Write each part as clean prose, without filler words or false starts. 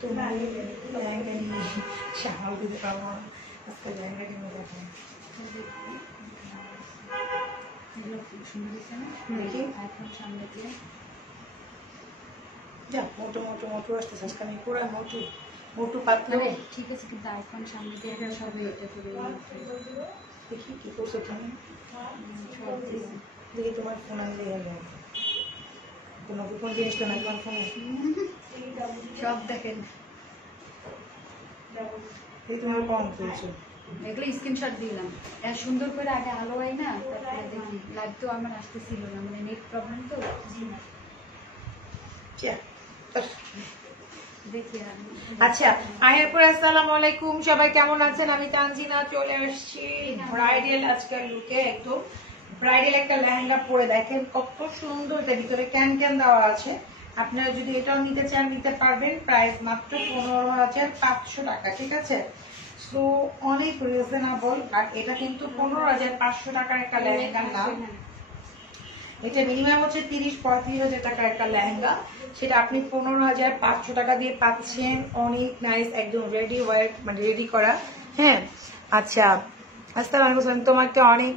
তো লেহেঙ্গা নিয়ে সামাল দিতে পারবো না, আজকে লেহেঙ্গা কিনে দেখো। দেখি সামনে দিয়ে যা মোটো মোটো মোটো আসতেছে, আজকে আমি পুরো মোটু মোটু পাতলা। ঠিক আছে, কিন্তু আইফোন সামনে দিয়ে সবাই এটা করে দেখি কি করছো তুমি। দেখি তোমার ফোন আনলে গেল, কোনো কোন জিনিসটা নাই তোমার ফোনে, সব দেখেন। দেখি তোমার কম করছো, এগুলো স্ক্রিনশট দিলাম। এত সুন্দর করে আগে আলো হয় না, তারপরে দেখি লাইভ তো আমার আসতেছিল না, মানে নেট প্রবলেম তো। আচ্ছা আয়াপুর আসসালামু আলাইকুম, সবাই কেমন আছেন? আমি তানজিনা চলে আসছি ব্রাইডাল আজকের লুকে। একদম ব্রাইডাল একটা লেহেঙ্গা পরে দেখেন কত সুন্দর, এর ভিতরে ক্যান ক্যান দেওয়া আছে। আপনারা যদি এটাও নিতে চান নিতে পারবেন, প্রাইস মাত্র 15,500 টাকা। ঠিক আছে, সো অনেক রিজনেবল। আর এটা কিন্তু 15,500 টাকার একটা লেহেঙ্গা না, এটা মিনিমাম হচ্ছে 30-35 হাজার টাকার একটা লেহেঙ্গা, সেটা আপনি 15,500 টাকা দিয়ে পাচ্ছেন। অনেক নাইস, একদম রেডি ওয়ার, মানে রেডি করা। হ্যাঁ আচ্ছা, আসসালামু আলাইকুম। তোমাকে অনেক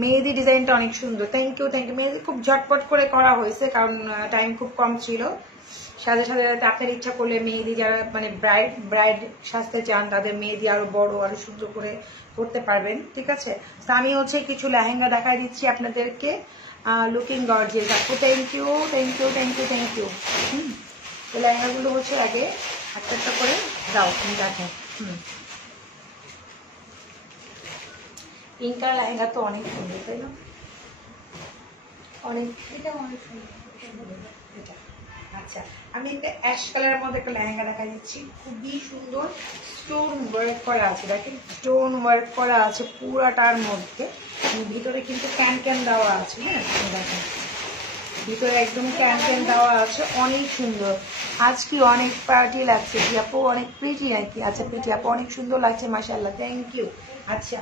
মেহেদি ডিজাইনটা অনেক সুন্দর, থ্যাংক ইউ থ্যাংক ইউ। মেহেদি খুব ঝটপট করে করা হয়েছে, কারণ টাইম খুব কম ছিল। সাথে সাথে আপনার ইচ্ছা করলে মেহেদি, যারা মানে ব্রাইড সাজতে চান তাদের মেহেদি আরো বড় আরো সুন্দর করে করতে পারবেন। ঠিক আছে, তো আমি হচ্ছে কিছু লেহেঙ্গা দেখাই দিচ্ছি আপনাদেরকে, লুকিং গর্জিয়াস। আপু thank you thank you thank you thank you. তো লেহেঙ্গাগুলো হচ্ছে আগে একটা একটা করে দাও, তুমি দেখেন। পিঙ্ক কালার লেহেঙ্গা তো অনেক সুন্দর, তাই না? অনেক, এটা অনেক সুন্দর। এটা আচ্ছা, আমি একটা অ্যাশ কালারের মধ্যে একটা লেহেঙ্গা দেখা দিচ্ছি, খুবই সুন্দর। স্টোন ওয়ার্ক করা আছে, দেখেন স্টোন ওয়ার্ক করা আছে পুরাটার মধ্যে। ভিতরে কিন্তু ক্যান ক্যান দেওয়া আছে। হ্যাঁ দেখেন, ভিতরে একদম ক্যান ক্যান দেওয়া আছে, অনেক সুন্দর। আজ কি অনেক পার্টি লাগছে কি আপু? অনেক প্রিটি নাকি? আচ্ছা প্রিটি আপু, অনেক সুন্দর লাগছে, মাশাআল্লাহ, থ্যাংক ইউ। আচ্ছা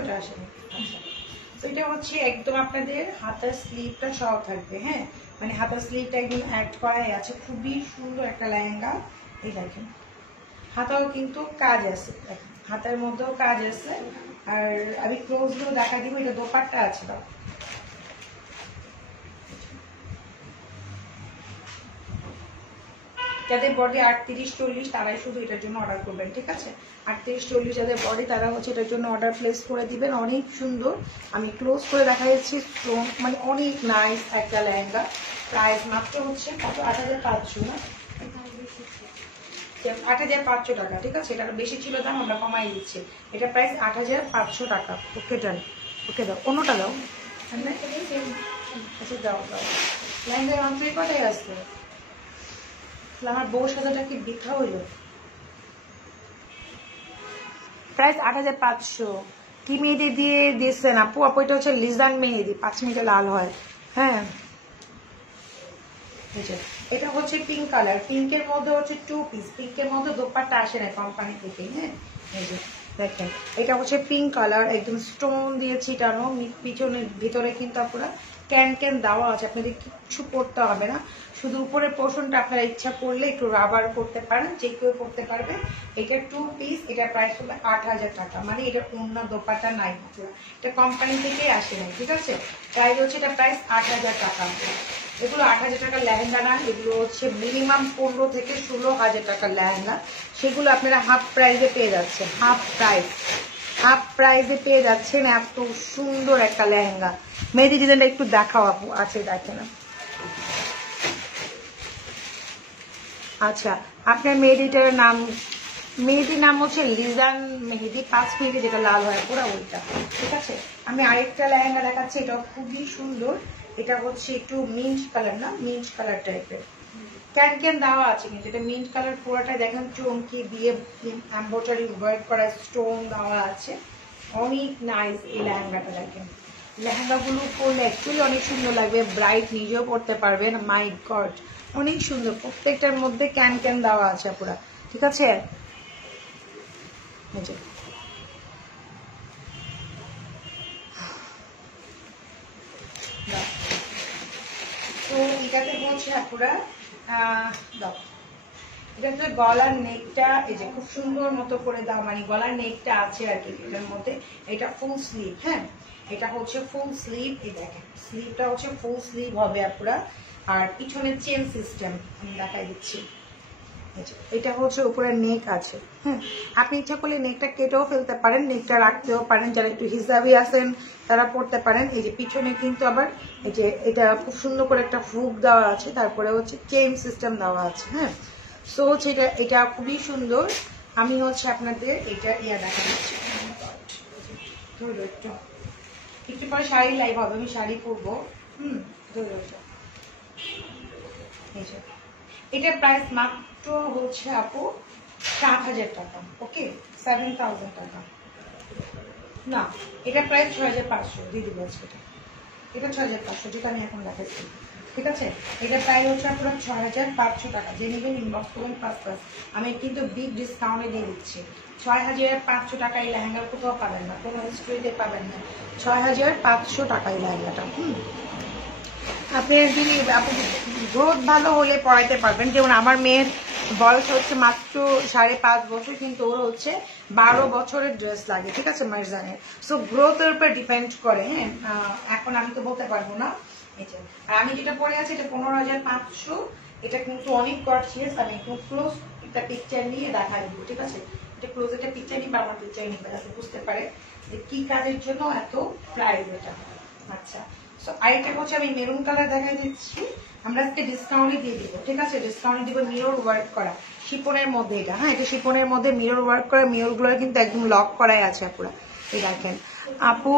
ওটা আসেনি। আচ্ছা, এটা হচ্ছে একদম আপনাদের হাতার স্লিভটা সহ থাকবে। হ্যাঁ, মানে হাতার স্লিভটা একদম অ্যাড করাই আছে, খুবই সুন্দর একটা লেহেঙ্গা। এই দেখেন হাতাও কিন্তু কাজ আছে, হাতার মধ্যেও কাজ আছে। আর আমি ক্লোজগুলো দেখা দিব, এটা দোপাট্টা আছে। দাও, যাদের বডি 38-40 তারাই শুধু এটার জন্য অর্ডার করবেন। ঠিক আছে, 38-40 যাদের বডি তারা হচ্ছে এটার জন্য অর্ডার প্লেস করে দিবেন। অনেক সুন্দর, আমি ক্লোজ করে দেখা যাচ্ছি, স্টোন মানে অনেক নাইস একটা লেহেঙ্গা। প্রাইস মাত্র হচ্ছে কত? 8,500 না, 8,500 টাকা। ঠিক আছে, এটা বেশি ছিল দাম, আমরা কমাই দিচ্ছি। এটা প্রাইস 8,500 টাকা। ওকে ডান, ওকে দাও, অন্যটা দাও। আচ্ছা দাও দাও, লেহেঙ্গার অন্তরে কথাই আসছে। আমার বউ সাজাটা কি বৃথা হইল? প্রাইস 8,500। কি মেহেদি দিয়ে দিয়েছেন আপু? আপু এটা হচ্ছে লিজান মেহেদি, 5 মিনিটে লাল হয়। হ্যাঁ, এটা হচ্ছে পিঙ্ক কালার, পিঙ্কের মধ্যে হচ্ছে 2 পিস, পিঙ্কের মধ্যে দোপাট্টা আসে না কোম্পানি থেকে। হ্যাঁ, এই যে দেখেন, এটা হচ্ছে পিঙ্ক কালার, একদম স্টোন দিয়ে ছিটানো। পিছনের ভিতরে কিন্তু আপনারা ক্যান ক্যান দেওয়া আছে, আপনাদের কিচ্ছু করতে হবে না। শুধু উপরের পোর্শনটা আপনারা ইচ্ছা করলে একটু রাবার করতে পারেন, যে কেউ করতে পারবে। এটা 2 পিস, এটা প্রাইস হলো 8,000 টাকা। মানে এটা অন্য দোপাট্টা নাই, এটা কোম্পানি থেকেই আসে নাই। ঠিক আছে, প্রাইস হচ্ছে এটা প্রাইস 8,000 টাকা। এগুলো 8,000 টাকার লেহেঙ্গা না, এগুলো হচ্ছে মিনিমাম 15 থেকে 16,000 টাকার লেহেঙ্গা। সেগুলো আপনারা হাফ প্রাইসে পেয়ে যাচ্ছেন, হাফ প্রাইসে পেয়ে যাচ্ছেন। এত সুন্দর একটা লেহেঙ্গা। মেহেদি ডিজাইনটা একটু দেখাও আপু। আছে, দেখে না। আচ্ছা, আপনার মেহেদিটার নাম, মেহেদির নাম হচ্ছে লিজান মেহেদি, 5 মিনিটে যেটা লাল হয় পুরো ওইটা। ঠিক আছে, আমি আরেকটা লেহেঙ্গা দেখাচ্ছি, এটাও খুবই সুন্দর। এটা হচ্ছে একটু মিন্ট কালার, না মিন্ট কালার টাইপের, ক্যান ক্যান দেওয়া আছে, কিন্তু এটা মিন্ট কালার পুরোটাই দেখেন চমকি দিয়ে এমব্রয়ডারি ওয়ার্ক করা স্টোন দেওয়া আছে। অনেক নাইস এই লেহেঙ্গাটা। দেখেন লেহেঙ্গাগুলো পরলে অ্যাকচুয়ালি অনেক সুন্দর লাগবে, ব্রাইট নিজেও পরতে পারবেন। মাই গড, অনেক সুন্দর, প্রত্যেকটার মধ্যে ক্যান ক্যান দেওয়া আছে পুরা। ঠিক আছে, এই যে তো এটাতে হচ্ছে আপুরা দাও, এটা হচ্ছে গলার নেকটা, এই যে খুব সুন্দর মতো করে দাও, মানে গলার নেকটা আছে আর কি এটার মধ্যে। এটা ফুল স্লিভ, হ্যাঁ এটা হচ্ছে ফুল স্লিভ। এই দেখেন স্লিভটা হচ্ছে ফুল স্লিভ হবে আপুরা। আর পিছনে চেন সিস্টেম আমি দেখাই দিচ্ছি। এটা হচ্ছে উপরে নেক আছে, হ্যাঁ আপনি ইচ্ছা করলে নেকটা কেটেও ফেলতে পারেন, নেকটা রাখতেও পারেন, যারা একটু হিজাবি আছেন তারা পড়তে পারেন। এই যে পিছনে কিন্তু আবার এই যে এটা খুব সুন্দর করে একটা হুক দেওয়া আছে, তারপরে হচ্ছে চেইন সিস্টেম দেওয়া আছে, হ্যাঁ সো হচ্ছে এটা খুবই সুন্দর। আমি হচ্ছে আপনাদের এটা দেখা দিচ্ছি, একটু পরে শাড়ি লাইভ হবে, আমি শাড়ি পরবো। এটার প্রাইস মাত্র হচ্ছে আপু 7,000 টাকা, ওকে 7,000 টাকা না, এটা প্রাইস 6,500 দিয়ে দিব আজকে। এটা 6,500 যেটা আমি এখন দেখাচ্ছি, ঠিক আছে। এটা প্রাইস হচ্ছে আপনার 6,500 টাকা। যে নেবেন ইনবক্স করুন প্লাস। আমি কিন্তু বিগ ডিসকাউন্টে দিয়ে দিচ্ছি। 6,500 টাকা এই লেহেঙ্গা কোথাও পাবেন না, কোনো স্টোরিতে পাবেন না। 6,500 টাকা এই লেহেঙ্গাটা। আপনি যদি গ্রোথ ভালো হলে পড়াইতে পারবেন। যেমন আমার মেয়ের বয়স হচ্ছে মাত্র 5.5 বছর, কিন্তু ওর হচ্ছে 12 বছরের ড্রেস লাগে, ঠিক আছে মার্জানের। সো গ্রোথের উপর ডিপেন্ড করে, হ্যাঁ এখন আমি তো বলতে পারবো না। আর আমি যেটা পরে আছি এটা 15,500। এটা কিন্তু অনেক গর্জিয়াস। আমি একটু ক্লোজ একটা পিকচার নিয়ে দেখাই দিব, ঠিক আছে। এটা ক্লোজ একটা পিকচার নিয়ে আমার পিকচার নিবে, যাতে বুঝতে পারে যে কি কাজের জন্য এত প্রাইস এটা। আচ্ছা সো আরেকটা হচ্ছে আমি মেরুন কালার দেখাই দিচ্ছি। আমরা আজকে ডিসকাউন্টে দিয়ে দিব, ঠিক আছে। ডিসকাউন্টে দিব মিরর ওয়ার্ক করা শিপনের মধ্যে এটা, হ্যাঁ এটা শিপনের মধ্যে মিরর ওয়ার্ক করা। মিরর গুলো কিন্তু একদম লক করাই আছে পুরো। এই দেখেন আপু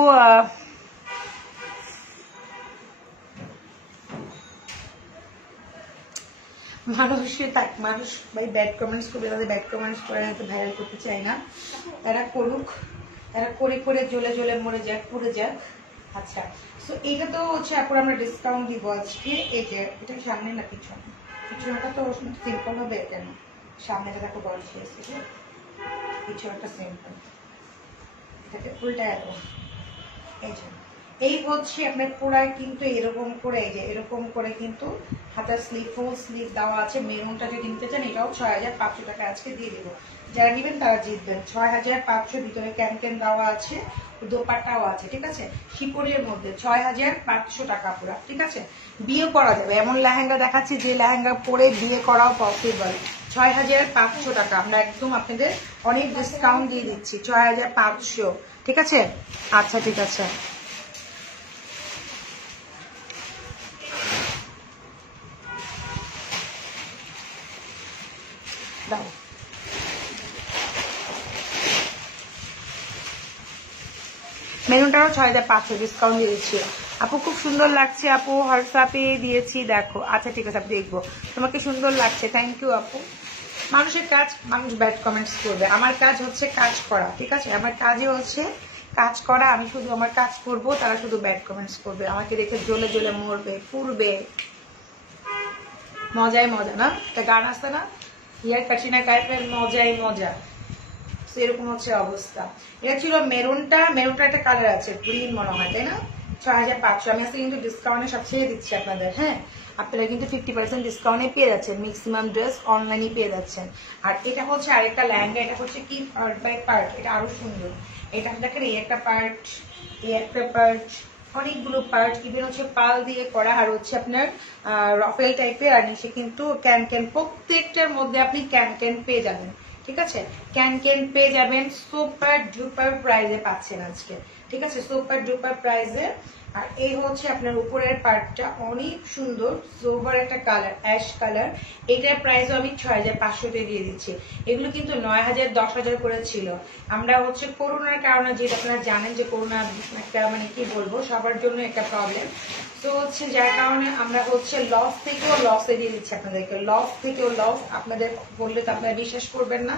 মানুষ ভাই ব্যাড কমেন্টস করবে, তাদের ব্যাড কমেন্টস করে ভাইরাল করতে চাই না। তারা করুক, তারা করে করে জ্বলে জ্বলে মরে যাক, পুড়ে যাক। আচ্ছা সো এটা তো হচ্ছে এখন আমরা ডিসকাউন্ট দিব আজকে। এই যে এটা সামনে না পিছনে, পিছনেটা তো সিম্পল হবে, কেন সামনেটা দেখো গর্জিয়াস, পিছনেটা সিম্পল, এটাকে উল্টায় দেবো। এই হচ্ছে আপনার পুরাই কিন্তু এরকম করে, এই যে এরকম করে কিন্তু হাতার স্লিভ ফুল স্লিভ দেওয়া আছে। মেরুনটা যদি নিতে চান এটাও 6,500 টাকা আজকে দিয়ে দিব। যারা নেবেন তারা জিতবেন। 6,500 ভিতরে ক্যান দেওয়া আছে, দোপাট্টাও আছে, ঠিক আছে। শিপনের মধ্যে 6,500 টাকা পুরা, ঠিক আছে। বিয়ে করা যাবে এমন লেহেঙ্গা দেখাচ্ছি, যে লেহেঙ্গা পরে বিয়ে করাও পসিবল। 6,500 টাকা আমরা একদম আপনাদের অনেক ডিসকাউন্ট দিয়ে দিচ্ছি। 6,500, ঠিক আছে। আচ্ছা ঠিক আছে। দাও মেরুনটারও 6,500 ডিসকাউন্ট দিয়েছি আপু। খুব সুন্দর লাগছে আপু, হোয়াটসঅ্যাপে দিয়েছি দেখো। আচ্ছা ঠিক আছে, আপনি দেখবো। তোমাকে সুন্দর লাগছে, থ্যাংক ইউ আপু। মানুষের কাজ, মানুষ ব্যাড কমেন্টস করবে, আমার কাজ হচ্ছে কাজ করা, ঠিক আছে। আমার কাজে হচ্ছে কাজ করা। আমি শুধু আমার কাজ করব, তারা শুধু ব্যাড কমেন্টস করবে, আমাকে দেখে জ্বলে জ্বলে মরবে, পুড়বে। মজাই মজা না, একটা গান আছে না, ইয়ার কাটরিনা কাইফের মজাই মজা, এরকম হচ্ছে অবস্থা। এটা ছিল মেরুনটা। মেরুনটা একটা কালার আছে গ্রিন মনে হয়, তাই না। 6,500 আমি আজকে কিন্তু ডিসকাউন্টে সব ছেড়ে দিচ্ছি আপনাদের, হ্যাঁ আপনারা কিন্তু 50% ডিসকাউন্টে পেয়ে যাচ্ছেন। ম্যাক্সিমাম ড্রেস অনলাইনে পেয়ে যাচ্ছেন। আর এটা হচ্ছে আরেকটা লেহেঙ্গা, এটা হচ্ছে কি পার্ট বাই পার্ট, এটা আরো সুন্দর। এটা দেখেন এই একটা পার্ট, এই একটা পার্ট, অনেকগুলো পার্ট, ইভেন হচ্ছে পাল দিয়ে করা, আর হচ্ছে আপনার রফেল টাইপের। আর নিচে কিন্তু ক্যান ক্যান, প্রত্যেকটার মধ্যে আপনি ক্যান ক্যান পেয়ে যাবেন, ঠিক আছে। ক্যান ক্যান পেয়ে যাবেন। সুপার ডুপার প্রাইজে পাচ্ছেন আজকে, ঠিক আছে, সুপার ডুপার প্রাইজে। আর এই হচ্ছে আপনার উপরের পার্টটা অনেক সুন্দর, সোবার একটা কালার, অ্যাশ কালার। এটার প্রাইসও আমি 6,500 দিয়ে দিচ্ছি। এগুলো কিন্তু 9,000 10,000 করে ছিল। আমরা হচ্ছে করোনার কারণে, যেটা আপনারা জানেন যে করোনা একটা মানে কি বলবো, সবার জন্য একটা প্রবলেম। তো হচ্ছে যার কারণে আমরা হচ্ছে লস থেকেও লসে দিয়ে দিচ্ছি আপনাদেরকে, লস থেকেও লস। আপনাদের বললে তো আপনারা বিশ্বাস করবেন না,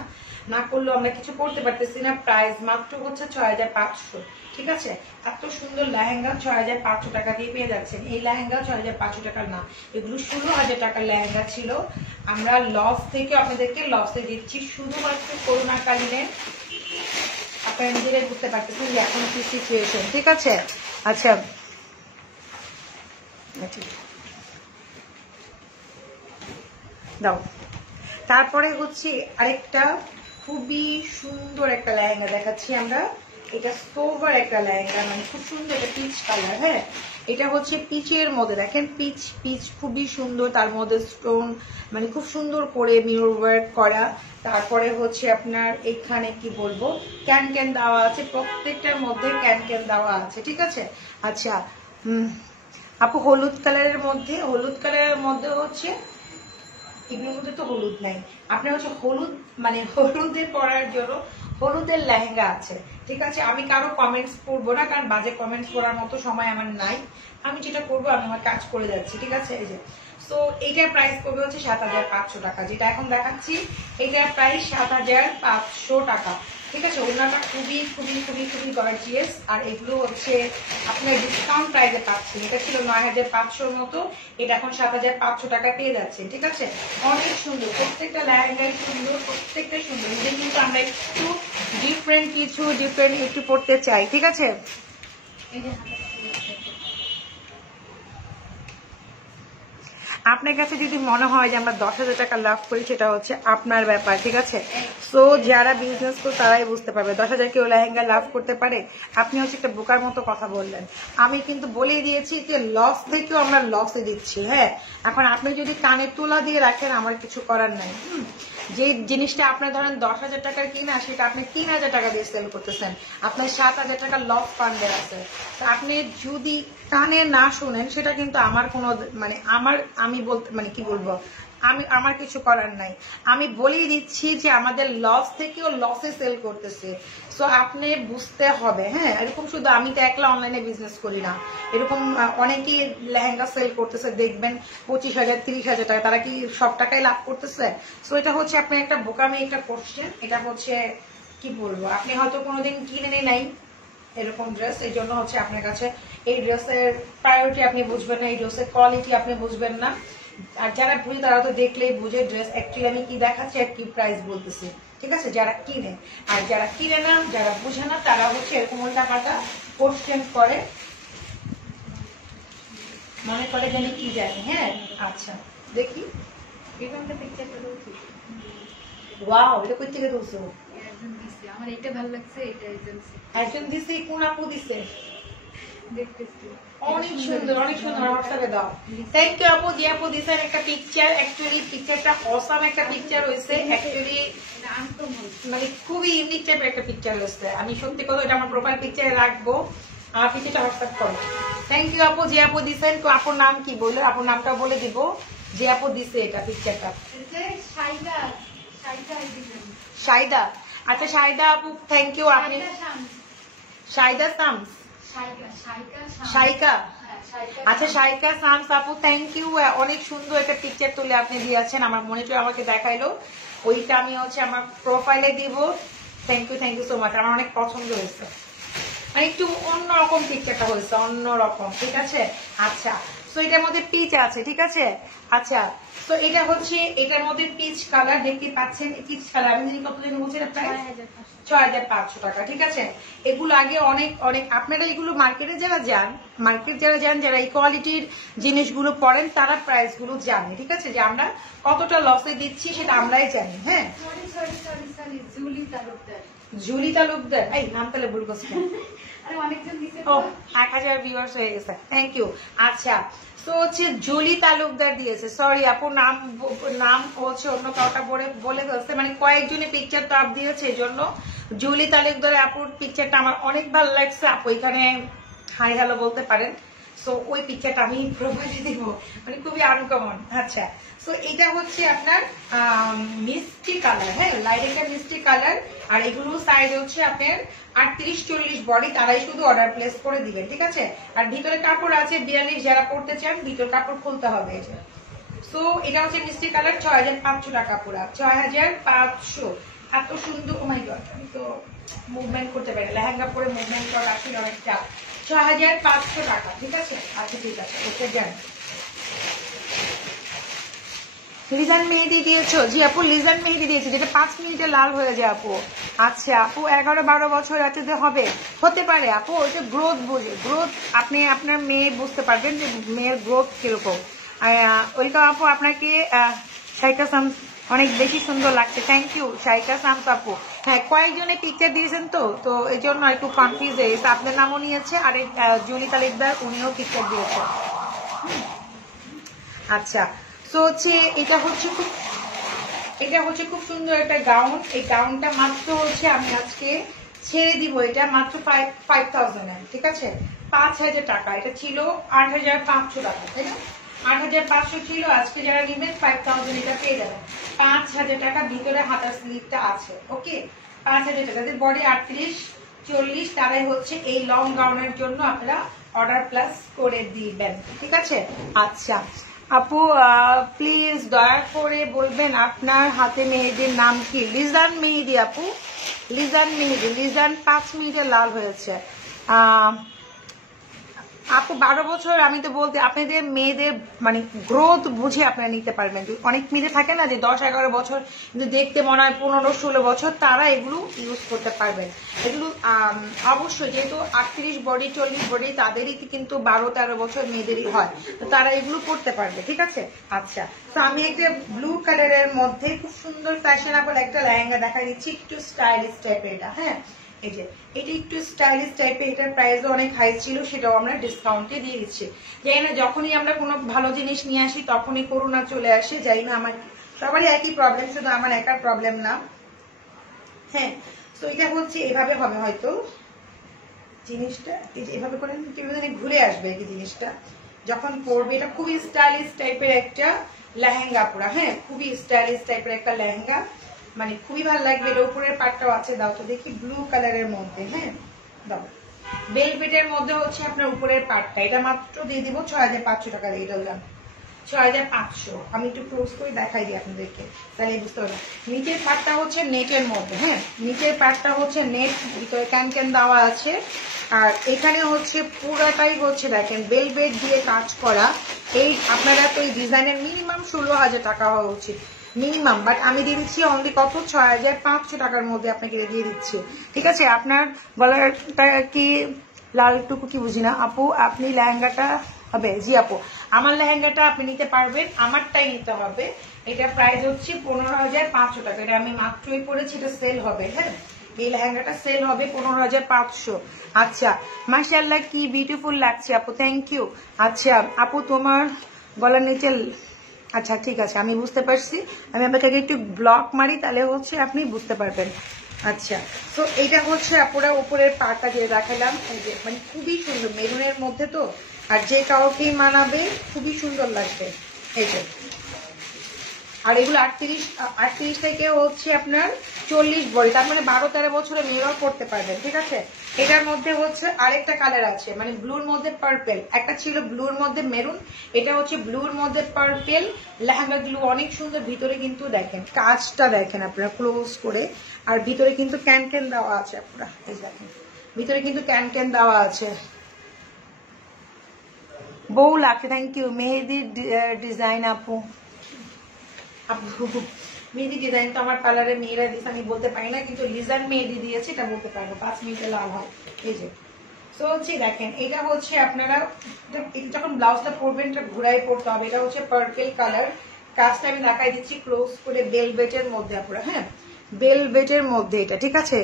না করলেও আমরা কিছু করতে পারতেছি না। প্রাইস মাত্র হচ্ছে 6,500, ঠিক আছে। এত সুন্দর লেহেঙ্গা 6,500 টাকা দিয়ে পেয়ে যাচ্ছেন। এই লেহেঙ্গা 6,500 টাকার না, এগুলো 16,000 টাকার লেহেঙ্গা ছিল। আমরা লস থেকে আপনাদেরকে লসে দিচ্ছি, শুধুমাত্র করোনাকালীন আপনারা নিজেরাই বুঝতে পারতেছেন যে এখন কি সিচুয়েশন, ঠিক আছে। আচ্ছা দাও। তারপরে হচ্ছে আরেকটা খুবই সুন্দর একটা লেহেঙ্গা দেখাচ্ছি আমরা। এটা সোভার একটা লেহেঙ্গা, মানে খুব সুন্দর একটা পিচ কালার। হ্যাঁ, এটা হচ্ছে পিচের মধ্যে, দেখেন পিচ পিচ খুবই সুন্দর, তার মধ্যে স্টোন মানে খুব সুন্দর করে মিরর ওয়ার্ক করা। তারপরে হচ্ছে আপনার এখানে কি বলবো ক্যান ক্যান দেওয়া আছে, প্রত্যেকটার মধ্যে ক্যান ক্যান দেওয়া আছে, ঠিক আছে। আচ্ছা আপু হলুদ কালারের মধ্যে হচ্ছে এগুলোর মধ্যে তো হলুদ নাই, আপনার হচ্ছে হলুদ মানে হলুদে পরার জন্য হলুদের লেহেঙ্গা আছে, ঠিক আছে। আমি কারো কমেন্টস পড়বো না, কারণ বাজে কমেন্টস পড়ার মতো সময় আমার নাই। আমি যেটা করবো আমি আমার কাজ করে যাচ্ছি, ঠিক আছে। এই যে তো এইটার প্রাইস পড়বে হচ্ছে ৭৫০০ টাকা, যেটা এখন দেখাচ্ছি এটার প্রাইস ৭৫০০ টাকা, ঠিক আছে। ওনাটা খুবই খুবই খুবই খুবই গর্জিয়াস। আর এগুলো হচ্ছে আপনার ডিসকাউন্ট প্রাইসে পাচ্ছেন। এটা ছিল ৯৫০০ মতো, এটা এখন ৭৫০০ টাকা পেয়ে যাচ্ছে, ঠিক আছে। অনেক সুন্দর, প্রত্যেকটা লেহেঙ্গাই সুন্দর, প্রত্যেকটা সুন্দর। এটা কিন্তু আমরা একটু ডিফারেন্ট একটু পড়তে চাই, ঠিক আছে। আপনার কাছে যদি মনে হয় যে আমরা ১০,০০০ টাকা লাভ করি, সেটা হচ্ছে আপনার ব্যাপার, ঠিক আছে। সো যারা বিজনেস করে তারাই বুঝতে পারবে ১০,০০০ কেউ লেহেঙ্গা লাভ করতে পারে। আপনি হচ্ছে একটা বোকার মতো কথা বললেন। আমি কিন্তু বলেই দিয়েছি যে লস থেকেও আমরা লসে দিচ্ছি। হ্যাঁ, এখন আপনি যদি কানে তুলা দিয়ে রাখেন আমার কিছু করার নাই। যে জিনিসটা আপনার ধরেন ১০,০০০ টাকার কিনা, সেটা আপনি ৩,০০০ টাকা দিয়ে সেল করতেছেন, আপনার ৭,০০০ টাকা লস ফান্ডে আছে। আপনি যদি কানে না শুনেন সেটা কিন্তু আমার কোনো মানে আমি বলতে মানে কি বলবো, আমার কিছু করার নাই। আমি বলেই দিচ্ছি যে আমাদের লস থেকেও লসে সেল করতেছে। সো আপনি বুঝতে হবে। হ্যাঁ, এরকম শুধু আমি তো একলা অনলাইনে বিজনেস করি না, এরকম অনেকেই লেহেঙ্গা সেল করতেছে, দেখবেন ২৫,০০০ ৩০,০০০ টাকা, তারা কি সব টাকাই লাভ করতেছে? সো এটা হচ্ছে আপনার একটা বোকামি একটা কোশ্চেন। এটা হচ্ছে কি বলবো, আপনি হয়তো কোনোদিন কিনে নাই এরকম ড্রেস, এই জন্য হচ্ছে আপনার কাছে এই ড্রেসের প্রায়োরিটি আপনি বুঝবেন না, এই ড্রেসের কোয়ালিটি আপনি বুঝবেন না। আর যারা বুঝে তারা তো দেখলেই বুঝে ড্রেস অ্যাকচুয়ালি আমি কি দেখাচ্ছি আর কি প্রাইস বলতেছি, ঠিক আছে, যারা কিনে। আর যারা কিনে না, যারা বুঝে না, তারা হচ্ছে এরকম টাকাটা কোশ্চেন করে, মনে করে জানি কি জানি। হ্যাঁ, আচ্ছা দেখি ওয়াও, এটা কই থেকে তুলছো? আমার এটা ভালো লাগছে, এটা একজন দিছে। কোন আপু দিছে? অনেক সুন্দর, অনেক সুন্দর। হোয়াটসঅ্যাপে দাও। থ্যাংক ইউ আপু। যে আপু দিছেন একটা পিকচার, অ্যাকচুয়ালি পিকচারটা অসাম একটা পিকচার হয়েছে, অ্যাকচুয়ালি মানে খুবই ইউনিক টাইপের একটা পিকচার হয়েছে। আমি সত্যি কথা এটা আমার প্রোফাইল পিকচারে রাখবো, আমার পিকচারটা হোয়াটসঅ্যাপ করো। থ্যাংক ইউ আপু। যে আপু দিছেন, তো আপুর নাম কি বললো? আপুর নামটা বলে দিব। যে আপু দিছে এটা পিকচারটা শাইদা। আচ্ছা শাইদা আপু, থ্যাংক ইউ। আপনি শাইদা শামস, শাইকা, আচ্ছা শাইকা শামস আপু, থ্যাংক ইউ। অনেক সুন্দর একটা পিকচার তুলে আপনি দিয়েছেন, আমার মনিটর আমাকে দেখাইলো, ওইটা আমি হচ্ছে আমার প্রোফাইলে দিব। Thank you so much. আমার অনেক পছন্দ হয়েছে, মানে একটু অন্যরকম পিকচারটা হয়েছে, অন্যরকম, ঠিক আছে। আচ্ছা, তো এটার মধ্যে পিচ আছে, ঠিক আছে। আচ্ছা, তো এটা হচ্ছে এটার মধ্যে পিচ কালার দেখতে পাচ্ছেন। পিচ কালার আমি জানি কত জানি বলছি, প্রাইস ৬,৫০০ টাকা, ঠিক আছে। এগুলো আগে অনেক অনেক আপনারা এগুলো মার্কেটে যারা যান, যারা এই কোয়ালিটির জিনিসগুলো পড়েন, তারা প্রাইস গুলো জানে, ঠিক আছে, যে আমরা কতটা লসে দিচ্ছি সেটা আমরাই জানি। হ্যাঁ, জুলি তালুকদার, এই নাম তাহলে ভুল করছি। ও ১,০০০ ভিউয়ার্স হয়ে গেছে, থ্যাংক ইউ। আচ্ছা, তো হচ্ছে জুলি তালুকদার দিয়েছে, সরি আপু নাম হচ্ছে অন্য কাউটা বলে ফেলছে, মানে কয়েকজনে পিকচার তো আপ দিয়েছে, এই জন্য জুলি তালুকদার আপুর পিকচারটা আমার অনেক ভালো লাগছে। আপু এখানে হাই হ্যালো বলতে পারেন। সো ওই পিকচারটা আমি প্রোফাইলে দিব, মানে খুবই আনকমন। আচ্ছা, তো এটা হচ্ছে আপনার মিষ্টি কালার। হ্যাঁ, লাইট একটা মিষ্টি কালার। আর এগুলো সাইজ হচ্ছে আপনার ৩৮-৪০ বডি, তারাই শুধু অর্ডার প্লেস করে দিবেন, ঠিক আছে। আর ভিতরে কাপড় আছে ৪২, যারা পড়তে চান ভিতর কাপড় খুলতে হবে। সো এটা হচ্ছে মিষ্টি কালার, ৬,৫০০ টাকা পুরা, ৬,৫০০। এত সুন্দর, ও মাই গড, আমি তো মুভমেন্ট করতে পারি, লেহেঙ্গা পরে মুভমেন্ট করা আসলে অনেক চাপ। ৬,৫০০ টাকা, ঠিক আছে। আচ্ছা ঠিক আছে, ওকে যান। লিজান মেহেদি দিয়েছো? জি আপু লিজান মেহেদি দিয়েছে, যেটা 5 মিনিটে লাল হয়ে যায় আপু। আচ্ছা আপু 11-12 বছর এততে হবে, হতে পারে আপু, ওইটা গ্রোথ বুঝে, গ্রোথ আপনি আপনার মেয়ে বুঝতে পারবেন যে মেয়ের গ্রোথ কিরকম। ওয়েলকাম আপু আপনাকে। শাইকা শামস অনেক বেশি সুন্দর লাগছে, থ্যাংক ইউ শাইকা শামস আপু। হ্যাঁ কয়েকজনে পিকচার দিয়েছেন তো এই জন্য একটু কনফিউজ হয়ে গেছে। আপনার নামও নিয়েছে আর জুলি তালিকদার উনিও পিকচার দিয়েছে। আচ্ছা তো হচ্ছে এটা হচ্ছে খুব সুন্দর একটা গাউন। এই গাউনটা মাত্র হচ্ছে আমি আজকে ছেড়ে দিব, এটা মাত্র 5,000, ঠিক আছে, 5,000 টাকা। এটা ছিল 8,500 টাকা, তাই না? 8,500 ছিল, আজকে যারা নেবেন 5,000 এটা পেয়ে যাবেন। 5,000 টাকা, ভিতরে হাতার স্লিপটা আছে। ওকে 5,000 টাকা। যাদের বডি 38-40 তারাই হচ্ছে এই লং গাউনের জন্য আপনারা অর্ডার প্লাস করে দিবেন, ঠিক আছে। আচ্ছা আপু প্লিজ দয়া করে বলবেন আপনার হাতে মেহেদির নাম কি? লিজান মেহেদি আপু, লিজান মেহেদি। লিজান 5 মিনিটে লাল হয়েছে। আপু 12 বছর, আমি তো বলতে আপনাদের মেয়েদের মানে গ্রোথ বুঝে আপনারা নিতে পারবেন। অনেক মেয়েদের থাকে না যে 10-11 বছর কিন্তু দেখতে মনে হয় 15-16 বছর, তারা এগুলো ইউজ করতে পারবেন। এগুলো অবশ্যই যেহেতু 38 বডি 40 বডি তাদেরই কিন্তু 12-13 বছর মেয়েদেরই হয়, তো তারা এগুলো করতে পারবে, ঠিক আছে। আচ্ছা তো আমি একটা ব্লু কালারের মধ্যে খুব সুন্দর ফ্যাশনেবল একটা লেহেঙ্গা দেখাই দিচ্ছি, একটু স্টাইলিশ টাইপের। এটা হ্যাঁ এই যে এটা একটু স্টাইলিশ টাইপের, এটার প্রাইসও অনেক হাই ছিল, সেটাও আমরা ডিসকাউন্টে দিয়ে দিচ্ছি। যাই না যখনই আমরা কোনো ভালো জিনিস নিয়ে আসি তখনই করোনা চলে আসে, যাই না আমার সবারই একই প্রবলেম, শুধু আমার একার প্রবলেম না। হ্যাঁ তো এটা হচ্ছে এভাবে হবে হয়তো জিনিসটা, এই যে এভাবে করে কেউ জানি ঘুরে আসবে এই জিনিসটা যখন পরবে। এটা খুবই স্টাইলিশ টাইপের একটা লেহেঙ্গা পুরা, হ্যাঁ খুবই স্টাইলিশ টাইপের একটা লেহেঙ্গা, মানে খুবই ভালো লাগবে। এর উপরের পাটটাও আছে, দাও তো দেখি, ব্লু কালারের মধ্যে, হ্যাঁ দাও, বেলভেটের মধ্যে হচ্ছে আপনার উপরের পাটটা। এটা মাত্র দিয়ে দিব 6,500 টাকা দিয়ে দিলাম, 6,500। আমি একটু ক্লোজ করে দেখাই দিই আপনাদেরকে, তাহলে বুঝতে পারবেন। নিচের পাটটা হচ্ছে নেটের মধ্যে, হ্যাঁ নিচের পাটটা হচ্ছে নেট, ভিতরে ক্যান দেওয়া আছে। আর এখানে হচ্ছে পুরাটাই হচ্ছে দেখেন বেলভেট দিয়ে কাজ করা। এই আপনারা তো এই ডিজাইনের মিনিমাম 16,000 টাকা হওয়া উচিত মিনিমাম, বাট আমি দিয়ে দিচ্ছি অনলি কত 6,500 টাকার মধ্যে আপনাকে দিয়ে দিচ্ছি, ঠিক আছে। আপনার গলাটা কি লালটুকু কি বুঝি না আপু, আপনি লেহেঙ্গাটা হবে? জি আপু আমার লেহেঙ্গাটা আপনি নিতে পারবেন, আমারটাই নিতে হবে। এটা প্রাইস হচ্ছে 15,500 টাকা, এটা আমি মাত্রই পরেছি, এটা সেল হবে। হ্যাঁ এই লেহেঙ্গাটা সেল হবে 15,500। আচ্ছা মাশাআল্লাহ কি বিউটিফুল লাগছে আপু, থ্যাংক ইউ। আচ্ছা আপু তোমার গলার নিচে, আচ্ছা ঠিক আছে আমি বুঝতে পারছি, আমি আপনাকে একটু ব্লক মারি তাহলে হচ্ছে আপনি বুঝতে পারবেন। আচ্ছা তো এটা হচ্ছে আপুরা উপরের পাটা দিয়ে দেখালাম, এই যে মানে খুবই সুন্দর মেরুনের মধ্যে তো, আর যে কাউকেই মানাবে, খুবই সুন্দর লাগবে এই যে। আর এগুলো 38 থেকে হচ্ছে আপনার 40 বডি, তার মানে 12-13 বছরের মেয়েরাও পড়তে পারবেন, ঠিক আছে। এটার মধ্যে হচ্ছে আরেকটা কালার আছে, মানে ব্লুর মধ্যে পার্পেল, একটা ছিল ব্লুর মধ্যে মেরুন, এটা হচ্ছে ব্লুর মধ্যে পার্পেল। লেহেঙ্গা গুলো অনেক সুন্দর, ভিতরে কিন্তু দেখেন কাজটা দেখেন আপনারা ক্লোজ করে, আর ভিতরে কিন্তু ক্যান দেওয়া আছে, আপনারা এই দেখেন ভিতরে কিন্তু ক্যান দেওয়া আছে। বউ লাগছে, থ্যাংক ইউ। মেহেদির ডিজাইন আপু, মেহেদি ডিজাইন তো আমার পার্লারে মেয়েরা দিয়েছে, আমি বলতে পারি না, কিন্তু লিজান মেহেদি দিয়েছে এটা বলতে পারবো, 5 মিনিটে লাল হয় এই যে। তো হচ্ছে দেখেন এটা হচ্ছে আপনারা যখন ব্লাউজটা পরবেন এটা ঘুরাই পড়তে হবে। এটা হচ্ছে পার্পল কালার, কাজটা আমি দেখাই দিচ্ছি ক্লোজ করে, বেলভেটের মধ্যে আপনারা, হ্যাঁ বেলভেটের মধ্যে এটা, ঠিক আছে।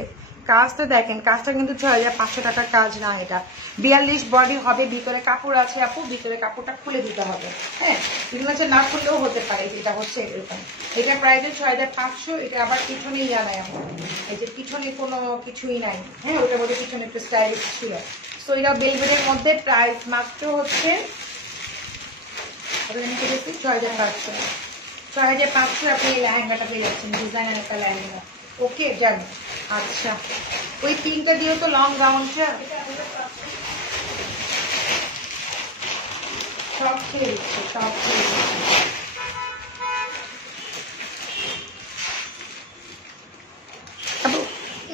কাজটা দেখেন, কাজটা কিন্তু 6,500 টাকার কাজ না, এটা 42 বডি হবে, ভিতরে কাপড় আছে আপু, ভিতরে কাপড়টা খুলে দিতে হবে, হ্যাঁ এগুলো হচ্ছে না খুললেও হতে পারে, এটা হচ্ছে এরকম। এটা প্রাইস 6,500। এটা আবার পিছনে ইয়া নাই আমার, এই যে পিছনে কোনো কিছুই নাই, হ্যাঁ ওটার মধ্যে পিছনে একটু স্টাইলিশ ছিল। তো এটা বেলভেটের মধ্যে প্রাইস মাত্র হচ্ছে 6,500। 6,500 আপনি এই লেহেঙ্গাটা পেয়ে যাচ্ছেন, ডিজাইনার একটা লেহেঙ্গা। ওকে যান। আচ্ছা ওই পিনটা দিও তো লং গাউনটা, সব খেয়ে দিচ্ছে, সব খেয়ে দিচ্ছে।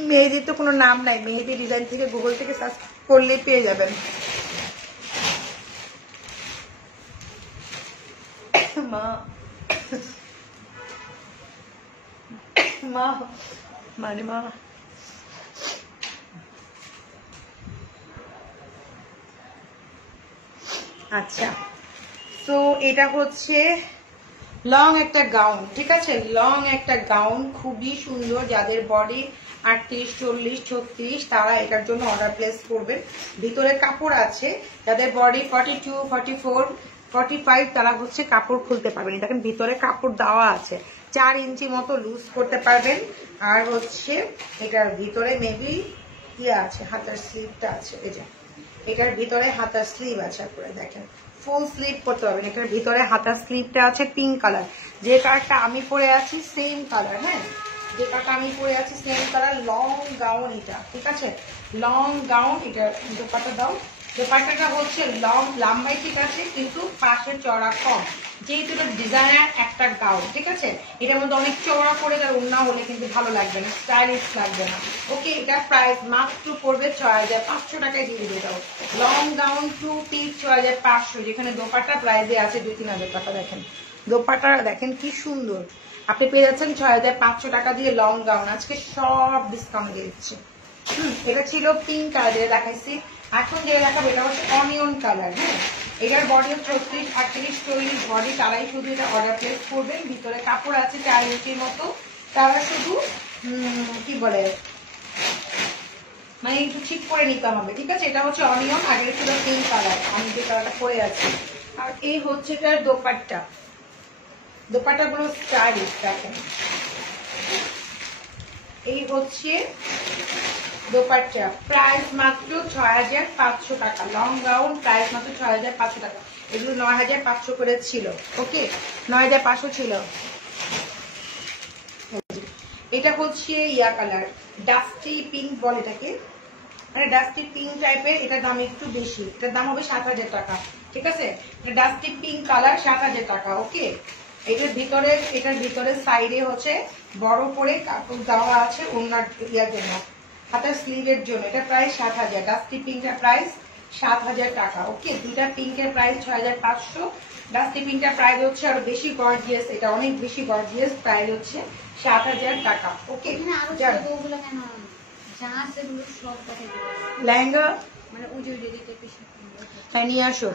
মেহেদির তো কোনো নাম নাই, মেহেদি ডিজাইন থেকে গুগল থেকে সার্চ করলে পেয়ে যাবেন। মা মা মানে মা আচ্ছা, তো এটা হচ্ছে লং একটা গাউন, ঠিক আছে, লং একটা গাউন, খুবই সুন্দর। যাদের বডি 38, 40, 36 তারা এটার জন্য অর্ডার প্লেস করবেন। ভিতরে কাপড় আছে। যাদের বডি 42, 44, 45 তারা হচ্ছে কাপড় খুলতে পারবেন। দেখেন ভিতরে কাপড় দেওয়া আছে, 4 ইঞ্চি মতো লুজ করতে পারবেন। আর হচ্ছে এটার ভিতরে মেবি ইয়ে আছে, হাতার স্লিভটা আছে। এই যে এটার ভিতরে হাতার স্লিভ আছে, আপনারা দেখেন ফুল স্লিভ করতে পারবেন। এটার ভিতরে হাতার স্লিভটা আছে পিঙ্ক কালার, যে কালারটা আমি পরে আছি সেম কালার। হ্যাঁ, যে কালারটা আমি পরে আছি সেম কালার। লং গাউন এটা, ঠিক আছে, লং গাউন। এটা দোপাট্টা দাও। দোপাট্টাটা হচ্ছে লং, লম্বাই ঠিক আছে, কিন্তু পাশের চড়া কম, যেহেতু এটা ডিজাইনার একটা গাউন, ঠিক আছে। এটার মধ্যে অনেক চওড়া করে তার ওড়না হলে কিন্তু ভালো লাগবে না, স্টাইলিশ লাগবে না। ওকে, এটা প্রাইস মাত্র পড়বে 6500 টাকায় দিয়ে দিতে দাও। লং গাউন 2 পিস 6500, যেখানে দোপাট্টা প্রাইসে আছে 2-3000 টাকা। দেখেন দোপাট্টা দেখেন কি সুন্দর, আপনি পেয়ে যাচ্ছেন 6500 টাকা দিয়ে লং গাউন। আজকে সব ডিসকাউন্ট দিয়ে দিচ্ছে। এটা ছিল পিঙ্ক কালার যেটা দেখাইছি। এখন যেটা দেখাবো এটা হচ্ছে অনিয়ন কালার। হ্যাঁ, এটার বডি 34, 38, 40 বডি, তারাই শুধু এটা অর্ডার প্লেস করবেন। ভিতরে কাপড় আছে 4 ইঞ্চির মতো, তারা শুধু কি বলে মানে একটু ঠিক করে নিতে হবে, ঠিক আছে। এটা হচ্ছে অনিয়ন, আগের ছিল পিঙ্ক কালার, আমি যে কালারটা পরে আছি। আর এই হচ্ছে এটার দোপাট্টা। দোপাট্টা গুলো স্টাইলিশ দেখেন। এই হচ্ছে দোপাট্টা, প্রাইস মাত্র 6500 টাকা। লং গাউন প্রাইস মাত্র 6500 টাকা। এগুলো 9500 করে ছিল। ওকে, 9500 ছিল। এটা হচ্ছে ইয়া কালার, ডাস্টি পিঙ্ক বলে এটাকে, মানে ডাস্টি পিঙ্ক টাইপের। এটার দাম একটু বেশি, এটার দাম হবে 7000 টাকা, ঠিক আছে। ডাস্টি পিঙ্ক কালার 7000 টাকা। ওকে, এটার ভিতরে সাইডে হচ্ছে বড় করে কাপড় দেওয়া আছে ওনার ইয়ার জন্য, হাতের স্লিভের জন্য। এটা প্রাইস 7000। ডাস্টি পিঙ্কটার প্রাইস 7000 টাকা। ওকে, দুইটা পিঙ্কের প্রাইস 6500। ডাস্টি পিঙ্কটার প্রাইস হচ্ছে আরো বেশি গর্জিয়াস, এটা অনেক বেশি গর্জিয়াস, প্রাইস হচ্ছে 7000 টাকা। ওকে, লেহেঙ্গা মানে নিয়ে আসো।